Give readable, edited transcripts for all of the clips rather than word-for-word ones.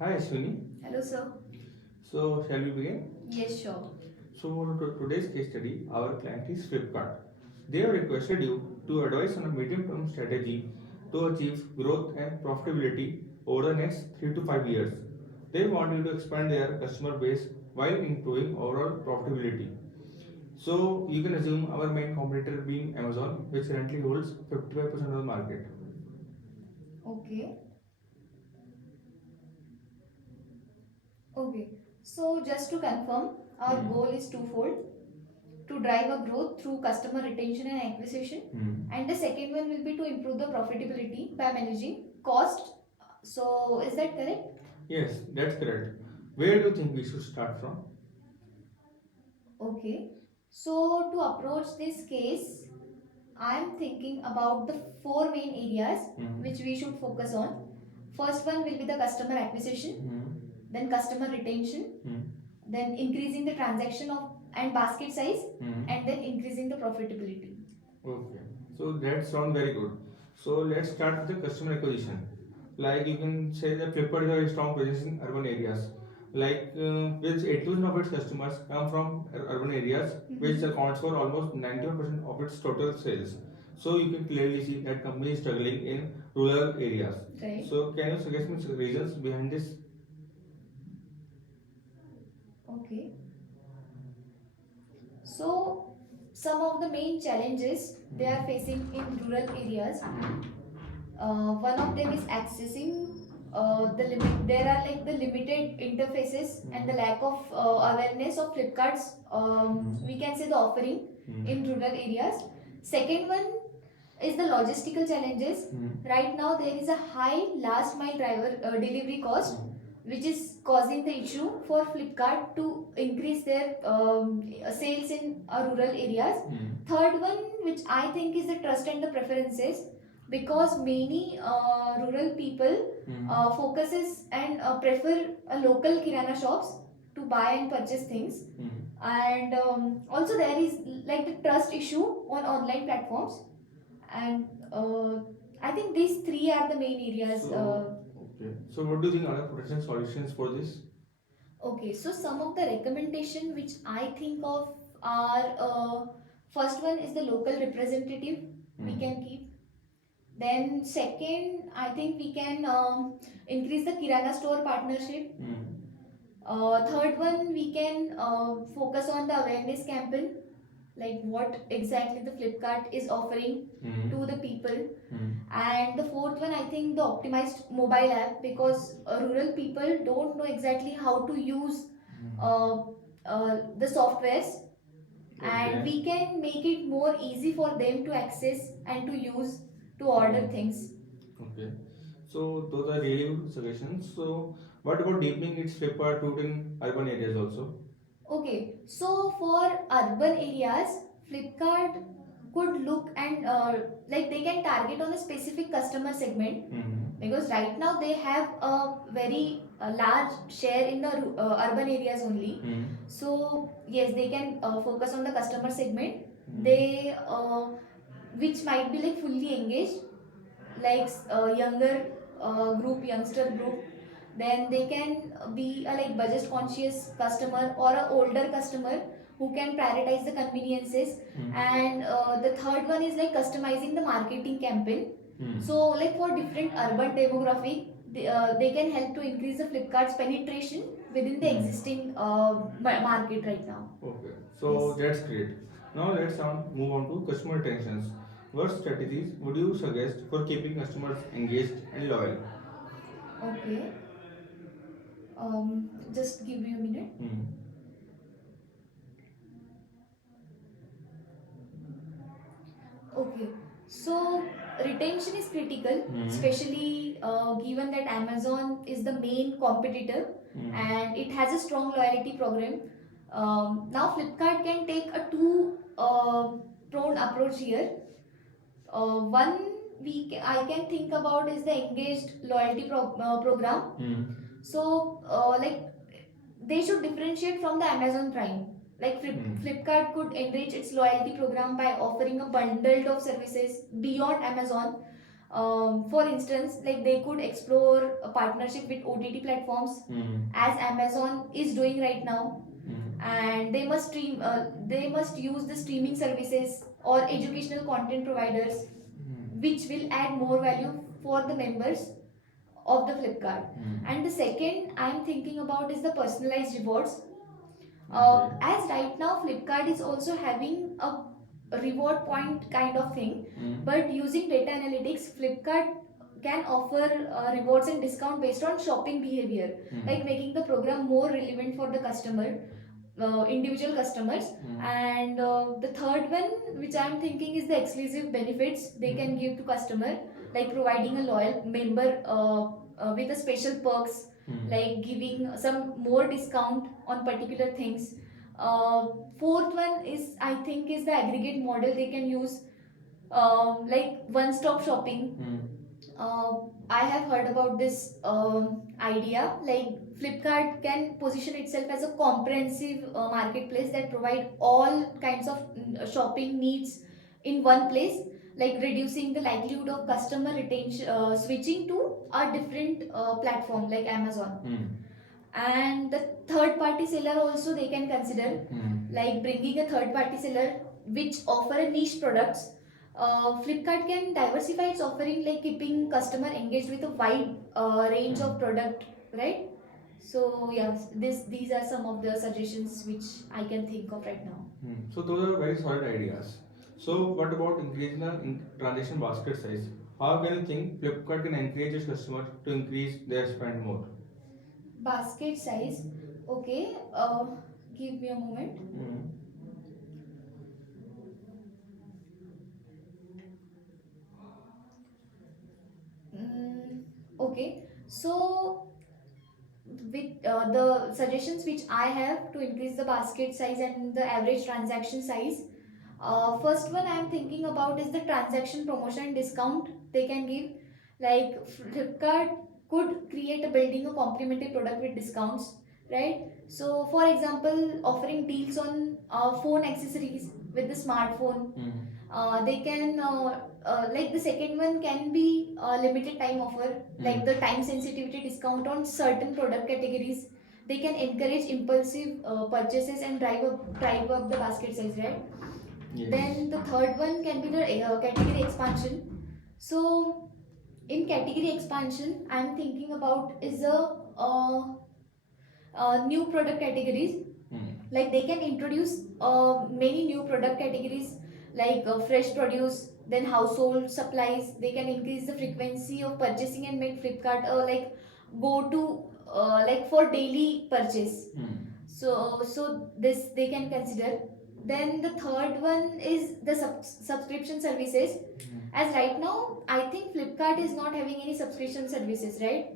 Hi Ashwini. Hello, sir. So shall we begin? Yes, sure. So for today's case study, our client is Flipkart. They have requested you to advise on a medium-term strategy to achieve growth and profitability over the next 3 to 5 years. They want you to expand their customer base while improving overall profitability. So you can assume our main competitor being Amazon, which currently holds 55% of the market. Okay. Okay. So just to confirm, our goal is twofold: to drive a growth through customer retention and acquisition, and the second one will be to improve the profitability by managing cost. So is that correct? Yes, that's correct. Where do you think we should start from? Okay. So to approach this case, I am thinking about the four main areas which we should focus on. First one will be the customer acquisition, then customer retention, then increasing the transaction of and basket size, and then increasing the profitability. Okay, so that sounds very good. So let's start with the customer acquisition. Like you can say that Flipkart has a strong presence in urban areas. Like with 80% of its customers come from urban areas, which accounts for almost 91% of its total sales. So you can clearly see that company is struggling in rural areas. Right. So can you suggest me some reasons behind this? Okay. So some of the main challenges they are facing in rural areas. One of them is accessing the limit. There are like the limited interfaces and the lack of awareness of Flipkart's. We can say the offering in rural areas. Second one is the logistical challenges. Right now, there is a high last mile driver delivery cost, which is causing the issue for Flipkart to increase their sales in rural areas. Third one, which I think is the trust and the preferences, because many rural people focuses and prefer local kirana shops to buy and purchase things. And also there is like the trust issue on online platforms, and I think these three are the main areas. Okay. So what do you think are the potential solutions for this? Okay, so some of the recommendation which I think of are first one is the local representative we can keep. Then second, I think we can increase the kirana store partnership. Third one, we can focus on the awareness campaign, like what exactly the Flipkart is offering to the people. And the fourth one, I think the optimized mobile app, because rural people don't know exactly how to use uh, the softwares, and we can make it more easy for them to access and to use to order things. Okay. So those are really good suggestions. So what about deepening its Flipkart route in urban areas also? Okay, so for urban areas, Flipkart could look and like they can target on a specific customer segment, because right now they have a very large share in the urban areas only. So yes, they can focus on the customer segment. They which might be like fully engaged, like younger youngster group. Then they can be a like budget conscious customer or a older customer who can prioritize the conveniences. And the third one is like customizing the marketing campaign. So like for different urban demographic, they can help to increase the Flipkart's penetration within the existing market right now. Okay, so Yes. that's great. Now let's move on to customer retentions. What strategies would you suggest for keeping customers engaged and loyal? Okay. Just give me a minute. Okay, so retention is critical, especially given that Amazon is the main competitor and it has a strong loyalty program. Now, Flipkart can take a two pronged approach here. One I can think about is the engaged loyalty program. So, like they should differentiate from the Amazon Prime. Like Flipkart could enrich its loyalty program by offering a bundle of services beyond Amazon. For instance, like they could explore a partnership with OTT platforms, as Amazon is doing right now, and they must use the streaming services or educational content providers, which will add more value for the members of the Flipkart. And the second I'm thinking about is the personalized rewards. As right now Flipkart is also having a reward point kind of thing, but using data analytics, Flipkart can offer rewards and discount based on shopping behavior, like making the program more relevant for the customer, individual customers. And the third one which I'm thinking is the exclusive benefits they can give to customer, like providing a loyal member with a special perks, like giving some more discount on particular things. uh, Fourth one is, I think, is the aggregate model they can use, like one stop shopping. uh, I have heard about this idea. Like Flipkart can position itself as a comprehensive marketplace that provide all kinds of shopping needs in one place, like reducing the likelihood of customer retention switching to a different platform like Amazon. And the third party seller also they can consider, like bringing a third party seller which offer a niche products. Flipkart can diversify its offering, like keeping customer engaged with a wide range of product, right? So yes, these are some of the suggestions which I can think of right now. So those are very solid ideas. So what about increasing the transaction basket size? How can you think Flipkart can encourage its customer to increase their spend more? Basket size. Okay, give me a moment. Mm, okay, so with the suggestions which I have to increase the basket size and the average transaction size, first one I'm thinking about is the transaction promotion and discount they can give. Like Flipkart could create a building a complementary product with discounts, right? So, for example, offering deals on phone accessories with the smartphone. They can like the second one can be limited time offer, like the time sensitivity discount on certain product categories. They can encourage impulsive purchases and drive up the basket size, right? Yes. Then the third one can be the category expansion. So in category expansion, I'm thinking about is a new product categories. Like they can introduce many new product categories, like fresh produce, then household supplies. They can increase the frequency of purchasing and make Flipkart like go to like for daily purchase. So this they can consider. Then the third one is the subscription services. As right now I think Flipkart is not having any subscription services, right?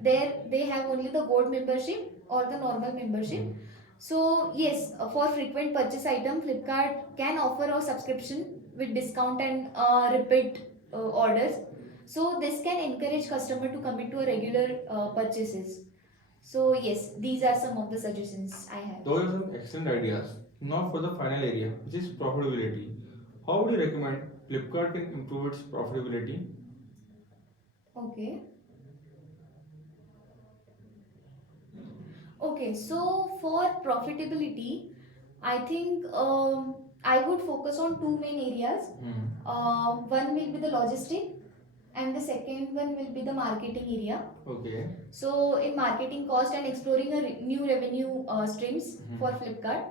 There they have only the gold membership or the normal membership. So yes, for frequent purchase item, Flipkart can offer a subscription with discount and repeat orders. So this can encourage customer to commit to a regular purchases. So yes, these are some of the suggestions I have. Those are some excellent ideas. Now for the final area, which is profitability. How would you recommend Flipkart can improve its profitability? Okay. Okay, so for profitability, I think I would focus on two main areas. One will be the logistic, and the second one will be the marketing area. Okay. So in marketing cost and exploring a new revenue streams for Flipkart.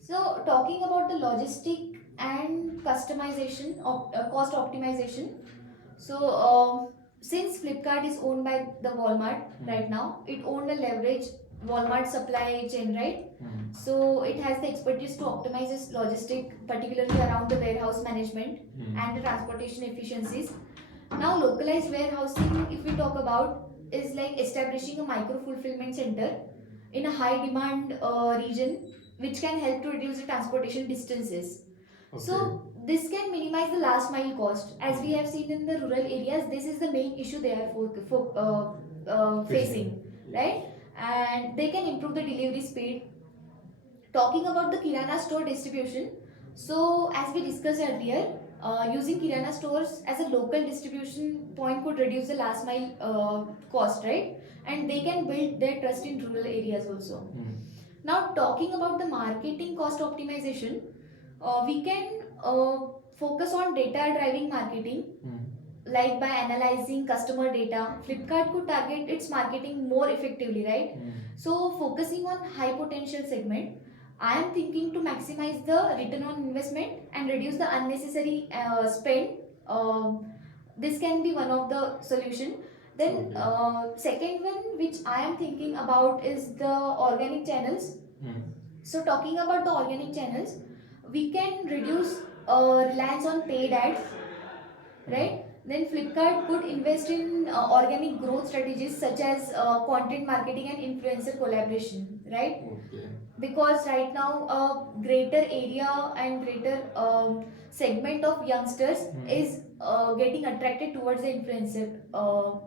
So talking about the logistic and customization of cost optimization. So since Flipkart is owned by the Walmart right now, it owned a leverage Walmart supply chain, right? So it has the expertise to optimize its logistic, particularly around the warehouse management and the transportation efficiencies. Now, localized warehousing, if we talk about, is like establishing a micro fulfillment center in a high demand region, which can help to reduce the transportation distances. Okay. So this can minimize the last mile cost. As we have seen in the rural areas, this is the main issue they are facing, right? And they can improve the delivery speed. Talking about the Kirana store distribution, so as we discussed earlier, using kirana stores as a local distribution point could reduce the last mile cost, right? And they can build their trust in rural areas also. Now, talking about the marketing cost optimization, we can focus on data driving marketing. Like by analyzing customer data, Flipkart could target its marketing more effectively, right? So, focusing on high potential segment, I am thinking to maximize the return on investment and reduce the unnecessary spend. This can be one of the solution. Then, second one which I am thinking about is the organic channels. So, talking about the organic channels, we can reduce reliance on paid ads, right? Then Flipkart could invest in organic growth strategies such as content marketing and influencer collaboration, right? Okay. Because right now a greater area and greater segment of youngsters is getting attracted towards the influencer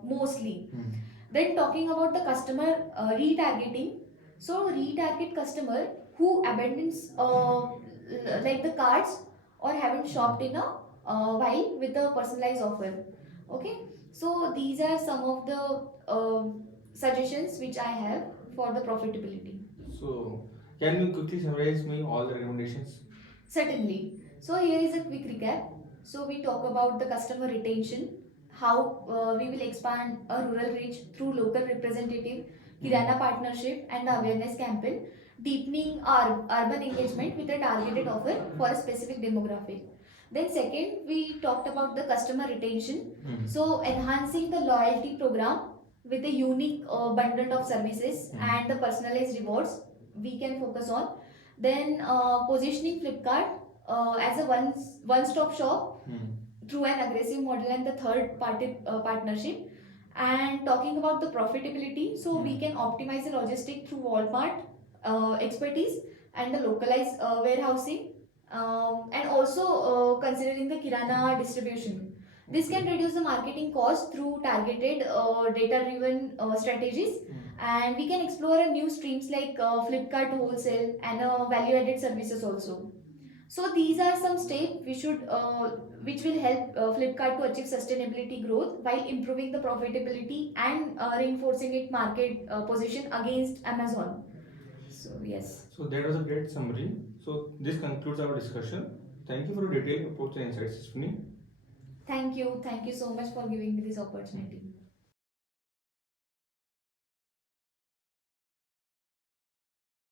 mostly. Then talking about the customer retargeting, so retarget customer who abandons like the cards or haven't shopped in a while with a personalized offer. Okay, so these are some of the suggestions which I have for the profitability. So, can you quickly summarize me all the recommendations? Certainly. So here is a quick recap. So we talk about the customer retention, how we will expand a rural reach through local representative, Kirana partnership and awareness campaign, deepening our urban engagement with a targeted offer for a specific demographic. Then second, we talked about the customer retention. So enhancing the loyalty program with a unique bundle of services and the personalized rewards we can focus on. Then positioning Flipkart as a one-stop shop through an aggressive model and the third party partnership. And talking about the profitability, so we can optimize the logistic through Walmart expertise and the localized warehousing, and also considering the kirana distribution. This can reduce the marketing cost through targeted data driven strategies, and we can explore a new streams like Flipkart wholesale and value added services also. So these are some steps which will help Flipkart to achieve sustainability growth while improving the profitability and reinforcing its market position against Amazon. So yes. So that was a great summary. So this concludes our discussion. Thank you for your detailed approach and insights, Swini. Thank you. Thank you so much for giving me this opportunity.